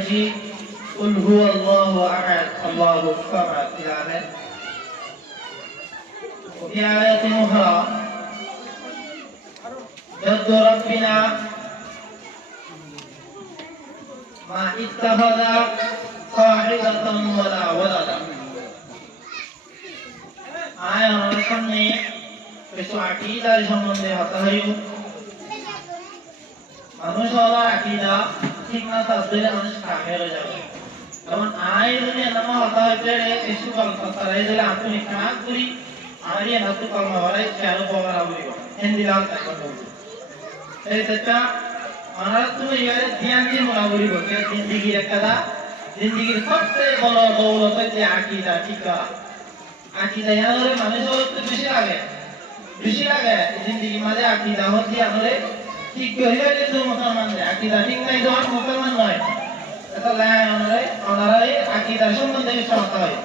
المجيد قل هو الله أحد الله الصمد إلى آخره. وفي آيات أخرى جد ربنا ما اتخذ صاحبة ولا ولدا. আমাদের সামনে কিছু আকীদার সম্বন্ধে কথা হইব। মানুষ হলো আকীদা ঠিক না থাকলে মানুষ কাফের হয়ে যাবে। কারণ যদি নামা হতা হইতে কিছু কথা তারাই দিলে আপনি কাজ করি আর এই হাতে কলমা বাড়াই চারো পগরা বলিব হিন্দি লাল তাকো এই তেটা আমরা তুমি ইয়ারে ধ্যান দিয়ে মনে করিব যে জিন্দেগির একটা জিন্দেগির সবচেয়ে বড় দৌলত যে আকীদা ঠিক আকীদা ইয়ারে মানুষের তো বেশি লাগে জিন্দেগি মাঝে আকীদা হচ্ছে আমাদের ঠিক হইলে যে মুসলমান আকীদা ঠিক নাই তো মুসলমান নয়। এটা লাই আমরা আকীদার সম্বন্ধে কিছু কথা হয়।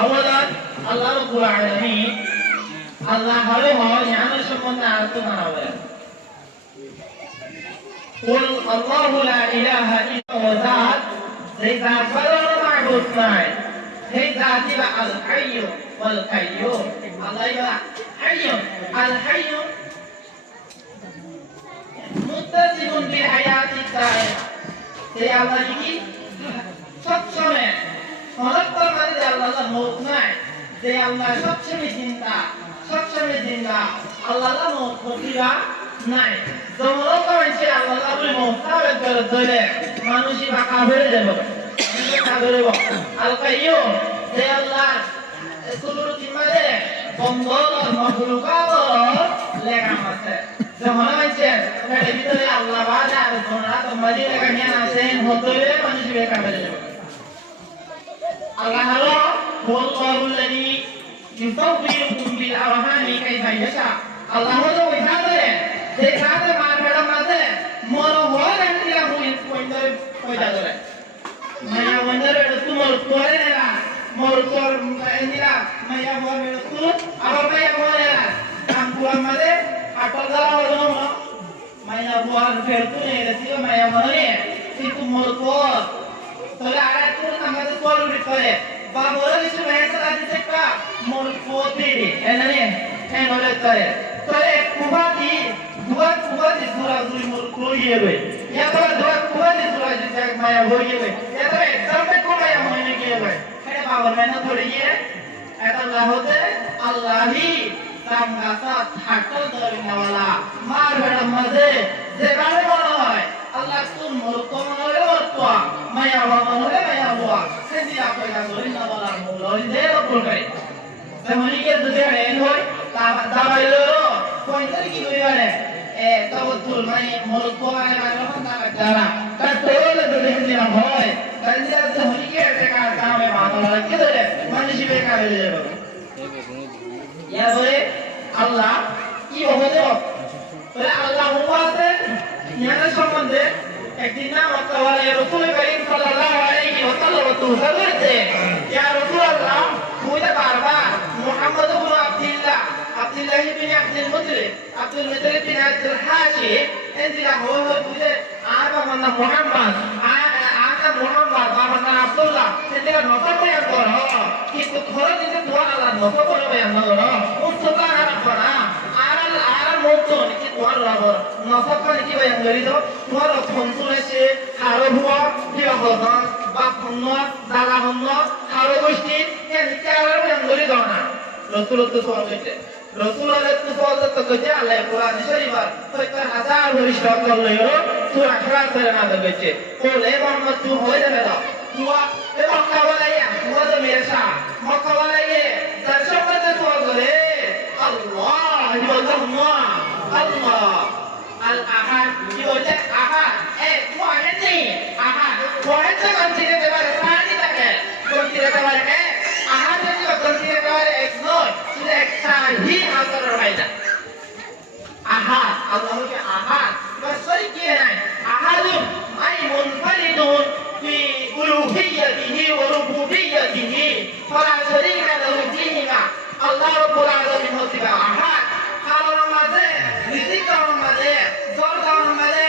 আওয়ালান আল্লাহ রাব্বুল আলামিন আল্লাহ হলো ইয়ানের সম্বন্ধে আয়াত মানাবে। কুল আল্লাহু লা ইলাহা ইল্লা হুয়া যাত যেই যাত ছাড়া মাবুদ নাই সেই জাতই আল হাইয়্যু ওয়াল কাইয়্যুম। আল্লাহ ইলা হাইয়্যু আল হাইয়্যু মুত্তাসিবুন বিল হায়াতিদ দাইমা। সেই আল্লাহ কি সবসময় সনাতন মানে আল্লাহর মওত নাই যে আল্লাহ সবসময় জিন্দা আল্লাহর মওত প্রতিভা নাই। যেমন কইছে আল্লাহর মওত সাবেত করে ধরে মানুষই বা কাফের যাবে কাফের হবে। আল কাইয়্যুম যে আল্লাহ কুদরতি মানে বন্দর মাখলুকাত লেখা আছে। যেমন হইছে এর ভিতরে আল্লাহ বাদে আর তোমরা তোমাদের লেখা জ্ঞান আছে হতে মানুষই বে কাফের যাবে। Allah huwallahu alladhi yusawwirukum bil arhami kayfa yasha. Allah হলো ওই সাথে যে সাথে মারবেড়া মাঝে মন হয় না পয়েন্টার কইতা ধরে মায়া মনের তোমার করে না মোর তোর এনিরা মায়া মনের তো আবার মায়া মনের আমপুর মাঝে আটল দাও হলো মায়া বুয়ার ফের তো এসে মায়া মনে কিন্তু মোর তোর তাহলে আর একটু আমাদের কোয়ালিটি করে বা বলে কিছু মেসেজ আছে একটা মোর কোতি এনে বলে করে তাহলে কুবাতি দুরা দুই মোর কোইয়ে বে ইয়াবা কুবাতি দুরা যে মায়া হইয়ে বে এটা একদম কোমায়া মনে গিয়ে বে এটা বাবার মেনা ধরে গিয়ে এটা আল্লাহি সামগাসা থাকল দরিনাওয়ালা মার বেড়া মাঝে যে গানে বলা হয় আল্লাহ তুম মোর কোমরে ওরতো মায়া বাবা হলে মায়া বুয়া সেদি আপে না দরিনাওয়ালা মোলই দে রকল করে যেমন কি দুধে এন হয় দাবাইলো পয়েন্টার কি কইবারে তাওয়াতুল মানে মোর কোমরে মায়া বাবা দাঁড়া তার তোলে দুধে দিনা হয় কালিয়া যে হলিকে এটা কামে বাবা কি ধরে মানুষই বেকার হয়ে যাবে। ইয়া বলে আল্লাহ কি হবে বলে আল্লাহ আছে জ্ঞানের সম্বন্ধে একদিন না মক্কাওয়ালা রাসূল করিম সাল্লাল্লাহু আলাইহি ওয়াসাল্লাম বলতে ইয়া রাসূলুল্লাহ কইতে পারবা মুহাম্মদ ইবনে আব্দুল্লাহ ইবনে আব্দুল মুতলিব ইবনে আব্দুল হাশিম এন্দিরা বুঝে আর বাবা নাম মুহাম্মদ মুহাম্মদ বাবা নাম আব্দুল্লাহ এন্দিরা নসব বয়ান করো কিন্তু খরচ দিতে দোয়া আল্লাহ নসব বয়ান করো উচ্চতা রাখবা আর মতন কি তোমার রবর নসব করে কি বয়ান করি তো তোমার ফনসুলেছে হারো হুয়া বিয়া হন বা ফন্ন দাদা হন হারো গোষ্ঠী এর চার বয়ান করি দাও না রাসূল তো সওয়াল কইতে রাসূলের তো সওয়াল তো কইতে আল্লাহ কোরআন শরীফার 70,000 বরিশ ডক্টর লইও সূরা ইখলাস করে না কইছে বলে মোহাম্মদ তুই হয়ে যাবে দাও তুয়া এ মক্কাওয়ালাইয়া তুয়া তো মেরেশা মক্কাওয়ালাইয়ে তার সম্পর্কে সওয়াল করে আল্লাহ আল্লাহ আল আহাদ কি বলছে আহাদ ওয়াহিদ নেই আহাদ ওয়াহিদ তো কনসিডার করে সানি থাকে কনসিডার করে আহাদ যদি কনসিডার করে এক নয় শুধু একটা হি হাজার রাইদা আহাদ আল্লাহকে আহাদ বাস শরীক কি নাই আহাদুন আই মুনফরিদুন ফি উলুহিয়্যতিহি ওয়া রুবুবিয়্যতিহি ফালা শারীকা লাহু ফীহিমা। আল্লাহ রাব্বুল আলামিন হচ্ছে আহাদ খাওয়ার মাঝে রিজিক দেওয়ার মাঝে জল দেওয়ার মাঝে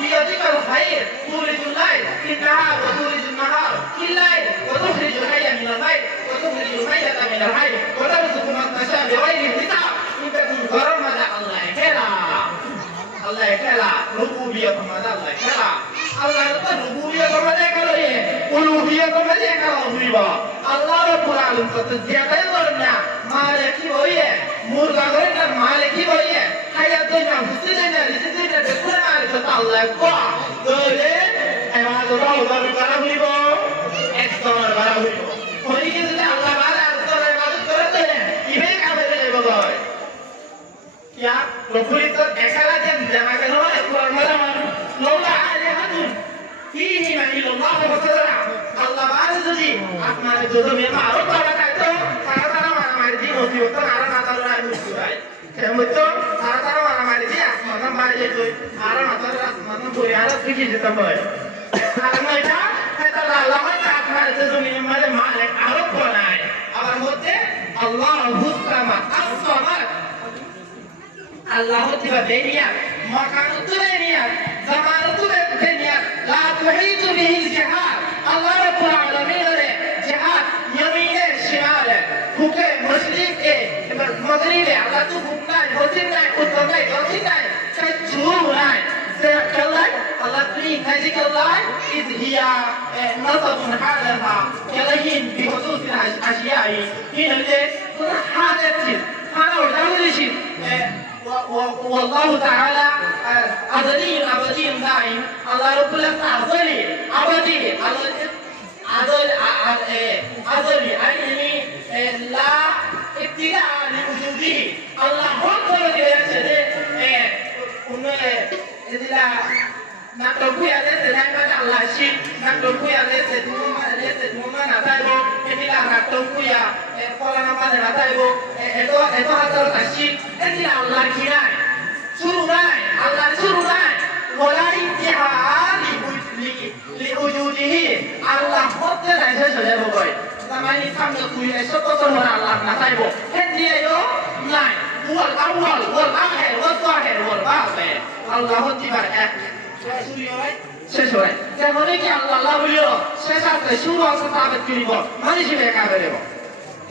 بيدك الخير تولج الليل في النهار وتولج النهار في الليل وتخرج الحي من الميت وتخرج الميت من الحي وترزق من تشاء بغير حساب إنك تنكرم الله كلا الله كلا ربوبية كما الله كلا الله itu rububiyah kepada kalau ye uluhiyah kepada kalau riba Allah Rabbul Alamin setiap orangnya maliki boye murga gorena maliki boye hayatnya husnanya rizqnya dekuna maliki Allah ko dole emang doa udah berkara riba eksternal bara riba kori kita Allah bara eksternal ibadat करते हैं इबे का बेले बगोय क्या रब्बुल इज्जत एकला जन जमा के नो कुरान में लौला आलिहातुन fihi man illallah wa ta'ala Allah baru jadi akmal jodoh memang harus pada kata cara-cara mana di musibah tu cara kata orang musibah kemudian cara-cara mana di mana mana itu cara kata mana boleh ada pergi kita boleh kalau mereka kata Allah macam akmal jodoh memang mana harus pada apa hote Allah husama as-samad Allah tiba beriak makan itu beriak zaman itu beriak لا تحيط به الجهاد الله رب العالمين ने जहाद यमीन शिमाल भूखे मशरिक के मगरिब है अल्लाह तू भूखना है होती नहीं उत्तर नहीं दक्षिण नहीं कहीं झूठ नहीं से कल्लाय अल्लाह तुरी खाजी कल्लाय इस हिया नज़र हादसा कलहीन बिखसूस الأشياء هنا اللي هذا الشيء هذا وجهه الشيء والله تعالى أزلي أبدي دائم الله رب العالمين أزلي أبدي أزلي أي لا ابتداء لوجوده الله هو الذي يشهد إذا nakku ya le sedai pada Allah shi nakku ya le seduma na taibo inilah nakku ya pola nama na taibo itu hasil tashi inilah Allah kirai suruhai Allah suruhai mulai jihad li wujudihi Allah hote na sesuatu boy namanya kami kuih esok kotor Allah na taibo hendia yo nai wal awal wal akhir wal zahir wal batin Allah tibar শেষ হয় যেমন কি আল্লাহ বলিও শেষ আছে শুরু আছে তাবে করিব মানুষ বেকা বেরব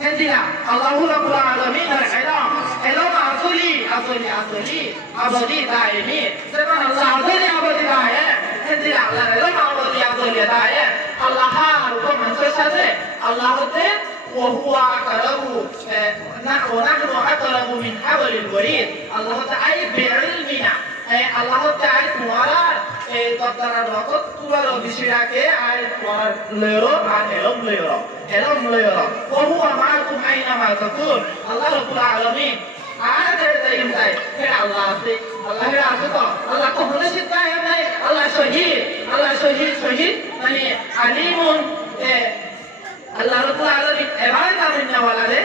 হেদিনা আল্লাহু রাব্বুল আলামিন এর ইলম আসলি আবদি দাইমি যেমন আল্লাহ আসলি আবদি দায়ে হেদিনা আল্লাহ ইলম আবদি দায়ে আল্লাহ আর কোন মানুষের সাথে আল্লাহ হতে وهو أقرب ونحن أقرب من حبل الوريد الله تعالى بعلمنا Allah Taala kuara dokter dokter tua lo disirake air kuara lero elom lero kamu amakum aina makatun Allah Rabbul Alamin ada dari saya Allah sih Allah itu Allah kau boleh cerita ya nih Allah syahid nani alimun Allah Rabbul Alamin ebaran namanya walade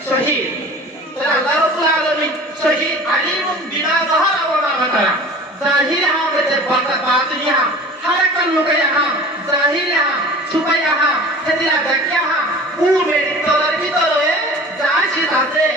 syahid Allah Rabbul Alamin syahid alimun bima zahara wa ma batara zahirha wa batiniha harakan lukayaha zahirha chupayaha hedila dakyaha umeri tolar bitore jashi tate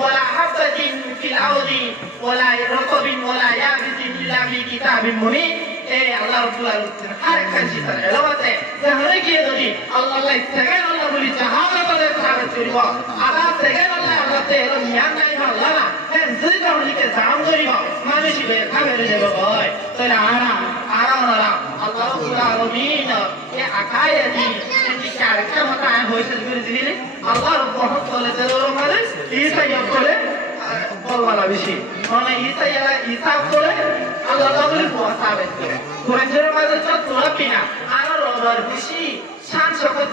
wala habatin fil ardi wala raqabin wala yabisin illa fi kitabin mubin Allah Rabbul Alamin harakan sitar elawate jahare kiye dodi Allah la istaghan Allah boli jahara bole sabat koribo ada segan Allah te elo niyan nai Allah na zida ulike zaam koribo manushi be khabere debo boy tole ara ona Allah Rabbul Alamin e akayati endi character mata hoyse dile Allah Rabbul tole delo mare isa yakole বলওয়ালা বেশি মানে ইসা করে আল্লাহ বলে পৌঁছাবে কোরআনের মাঝে যত রাপিনা আর rubber বেশি শান শকত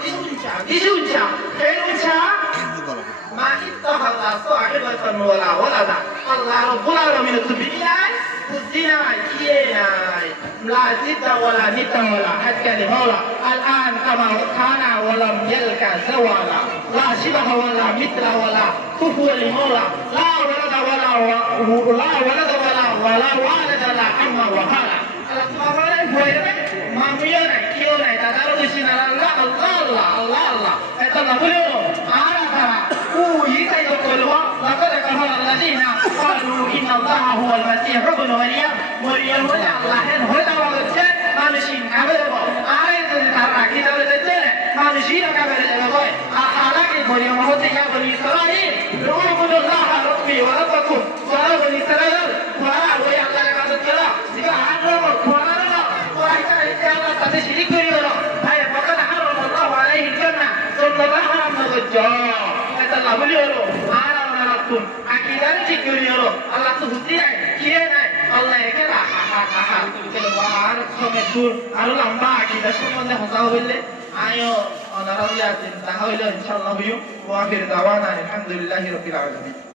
দিশুঞ্চা ফেরুঞ্চা মা ইত্তাহাদা সাহিবাতান ওয়ালাদা আল্লাহ রাব্বুল আলামিন তুবিনাই কুদিনাই কিয়েনাই লা জিদা ওয়ালা নিতা ওয়ালা হাক্কা লিমাওলা الآن كما كان ولم يلك زوالا لا شبه ولا مثل ولا كفو لمولا لا ولد ولا والد لا عم وهلا মামিও নাই কেউ নাই দাদারও বেশি না আল্লাহ এটা না বলেও আর ও ইতাই বলবো লাকাদ কাফারা আল্লাযীনা ক্বালু ইন্নাল্লাহা হুয়াল মাসীহু ইবনু মারইয়াম মরিয়ম হলো আল্লাহের হয়ে বলেছে মানুষই কাবে দেব আরে যদি তার আকীদা বলেছে মানুষই কাবে দেব হয় আলাকে মরিয়ম হতে ইয়া বনি ইসরাঈল রুহুল্লাহ রাব্বি ওয়া রাব্বাকুম ওয়া বনি ইসরাঈল ওয়া ওই আল্লাহর ইবাদত করা দিবা আরো কোরআন ওয়া এটা আল্লাহর সাথে শিরিক করিও না ভাই ফাকাদ হারামাল্লাহু আলাইহিল জান্নাহ জান্নাত হারাম না গজ্জা এটা লাভলি হলো আর আমরা রাখুন আকীদার ঠিক করিও আল্লাহ তো বুঝি নাই কি নাই আল্লাহ একে আর সময় দূর আরো লম্বা আকীদা সম্বন্ধে কথা হইলে আয়ো অনারাউলি আছেন তাহলে ইনশাআল্লাহ হইও ওয়া আখির দাওয়ানা আলহামদুলিল্লাহি রাব্বিল আলামিন